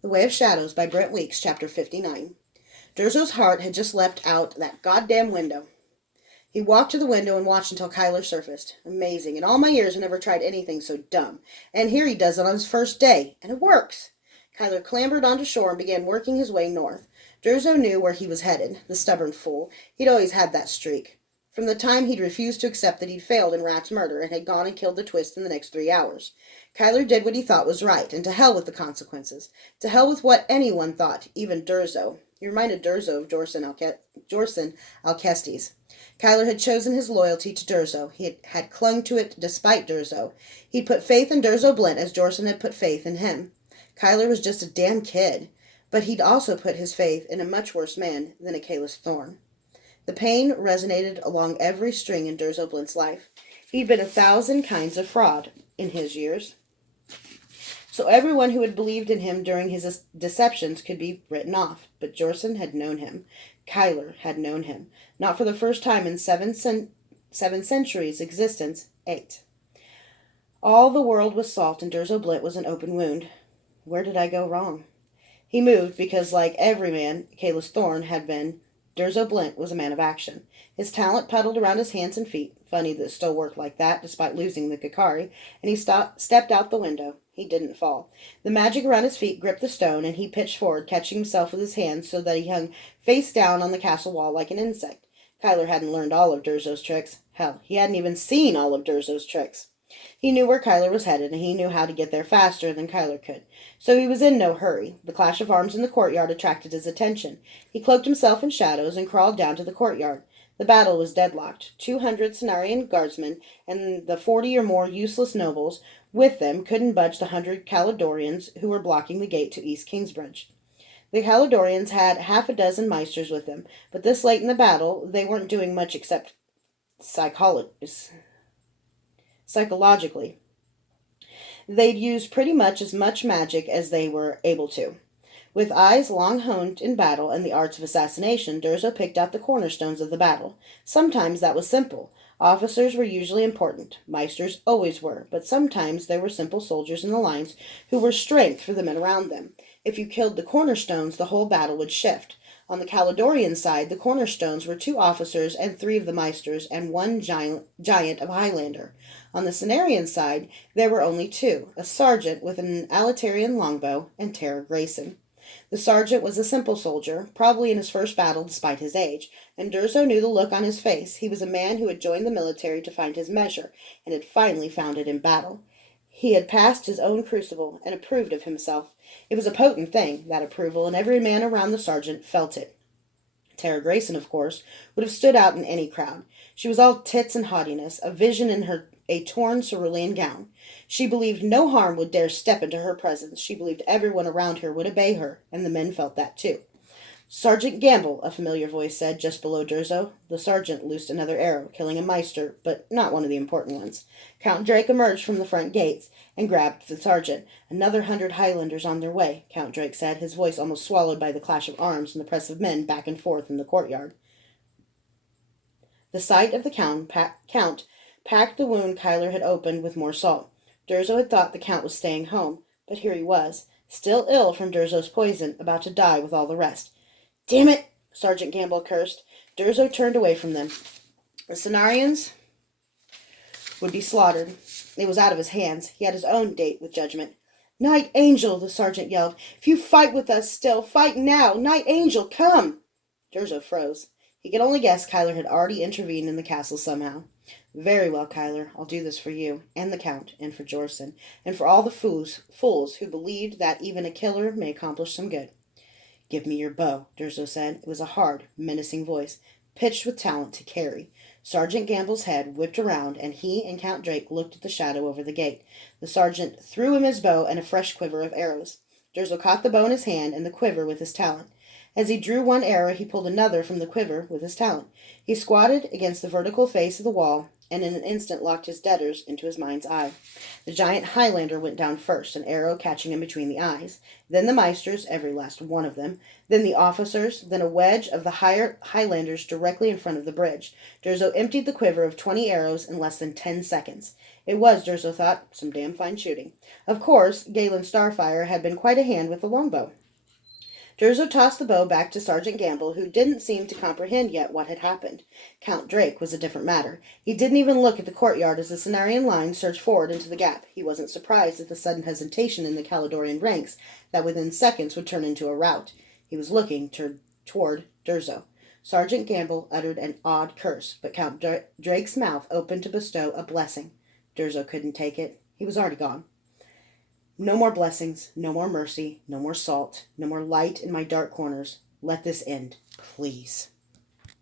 The Way of Shadows by Brent Weeks, Chapter 59. Durzo's heart had just leapt out that goddamn window. He walked to the window and watched until Kyler surfaced. Amazing. In all my years, I never tried anything so dumb. And here he does it on his first day. And it works. Kyler clambered onto shore and began working his way north. Durzo knew where he was headed. The stubborn fool. He'd always had that streak. From the time he'd refused to accept that he'd failed in Rat's murder and had gone and killed the Twist in the next 3 hours. Kyler did what he thought was right, and to hell with the consequences. To hell with what anyone thought, even Durzo. He reminded Durzo of Jorson Alcestis. Kyler had chosen his loyalty to Durzo. He had clung to it despite Durzo. He'd put faith in Durzo Blint as Jorson had put faith in him. Kyler was just a damn kid, but he'd also put his faith in a much worse man than Achilles Thorne. The pain resonated along every string in Durzo Blint's life. He'd been 1,000 kinds of fraud in his years. So everyone who had believed in him during his deceptions could be written off. But Jorson had known him. Kyler had known him. Not for the first time in seven centuries' existence, 8. All the world was salt, and Durzo Blint was an open wound. Where did I go wrong? He moved because, like every man Achilles Thorne had been, Durzo Blint was a man of action. His talent puddled around his hands and feet. Funny that it still worked like that, despite losing the Kikari. And he stepped out the window. He didn't fall. The magic around his feet gripped the stone, and he pitched forward, catching himself with his hands so that he hung face down on the castle wall like an insect. Kyler hadn't learned all of Durzo's tricks. Hell, he hadn't even seen all of Durzo's tricks. He knew where Kyler was headed, and he knew how to get there faster than Kyler could. So he was in no hurry. The clash of arms in the courtyard attracted his attention. He cloaked himself in shadows and crawled down to the courtyard. The battle was deadlocked. 200 Cenarian guardsmen and the 40 or more useless nobles with them couldn't budge the 100 Caledonians who were blocking the gate to East Kingsbridge. The Caledonians had half a dozen Meisters with them, but this late in the battle they weren't doing much except psychologically. They'd used pretty much as much magic as they were able to. With eyes long honed in battle and the arts of assassination, Durzo picked out the cornerstones of the battle. Sometimes that was simple. Officers were usually important. Meisters always were, but sometimes there were simple soldiers in the lines who were strength for the men around them. If you killed the cornerstones, the whole battle would shift. On the Caledonian side, the cornerstones were 2 officers and 3 of the Meisters and 1 giant of Highlander. On the Cenarian side, there were only 2, a sergeant with an Alitarian longbow and Tara Grayson. The sergeant was a simple soldier, probably in his first battle despite his age, and Durzo knew the look on his face. He was a man who had joined the military to find his measure, and had finally found it in battle. He had passed his own crucible, and approved of himself. It was a potent thing, that approval, and every man around the sergeant felt it. Tara Grayson, of course, would have stood out in any crowd. She was all tits and haughtiness, a vision in a torn cerulean gown. She believed no harm would dare step into her presence. She believed everyone around her would obey her, and the men felt that too. Sergeant Gamble, a familiar voice said, just below Durzo. The sergeant loosed another arrow, killing a Meister, but not one of the important ones. Count Drake emerged from the front gates and grabbed the sergeant. Another 100 Highlanders on their way, Count Drake said, his voice almost swallowed by the clash of arms and the press of men back and forth in the courtyard. The sight of the count packed the wound Kyler had opened with more salt. Durzo had thought the count was staying home, but here he was, still ill from Durzo's poison, about to die with all the rest. Damn it! Sergeant Gamble cursed. Durzo turned away from them. The Cenarians would be slaughtered. It was out of his hands. He had his own date with judgment. Night Angel, the sergeant yelled. If you fight with us still, fight now. Night Angel, come! Durzo froze. He could only guess Kyler had already intervened in the castle somehow. Very well, Kyler. I'll do this for you, and the Count, and for Jorson, and for all the fools who believed that even a killer may accomplish some good. Give me your bow, Durzo said. It was a hard, menacing voice, pitched with talent to carry. Sergeant Gamble's head whipped around, and he and Count Drake looked at the shadow over the gate. The sergeant threw him his bow and a fresh quiver of arrows. Durzo caught the bow in his hand and the quiver with his talent. As he drew one arrow, he pulled another from the quiver with his talent. He squatted against the vertical face of the wall and in an instant locked his debtors into his mind's eye. The giant Highlander went down first, an arrow catching him between the eyes. Then the Meisters, every last one of them. Then the officers. Then a wedge of the Highlanders directly in front of the bridge. Durzo emptied the quiver of 20 arrows in less than 10 seconds. It was, Durzo thought, some damn fine shooting. Of course, Galen Starfire had been quite a hand with the longbow. Durzo tossed the bow back to Sergeant Gamble, who didn't seem to comprehend yet what had happened. Count Drake was a different matter. He didn't even look at the courtyard as the Cenarian line surged forward into the gap. He wasn't surprised at the sudden hesitation in the Caledonian ranks that within seconds would turn into a rout. He was looking toward Durzo. Sergeant Gamble uttered an odd curse, but Count Drake's mouth opened to bestow a blessing. Durzo couldn't take it. He was already gone. No more blessings, no more mercy, no more salt, no more light in my dark corners. Let this end, please.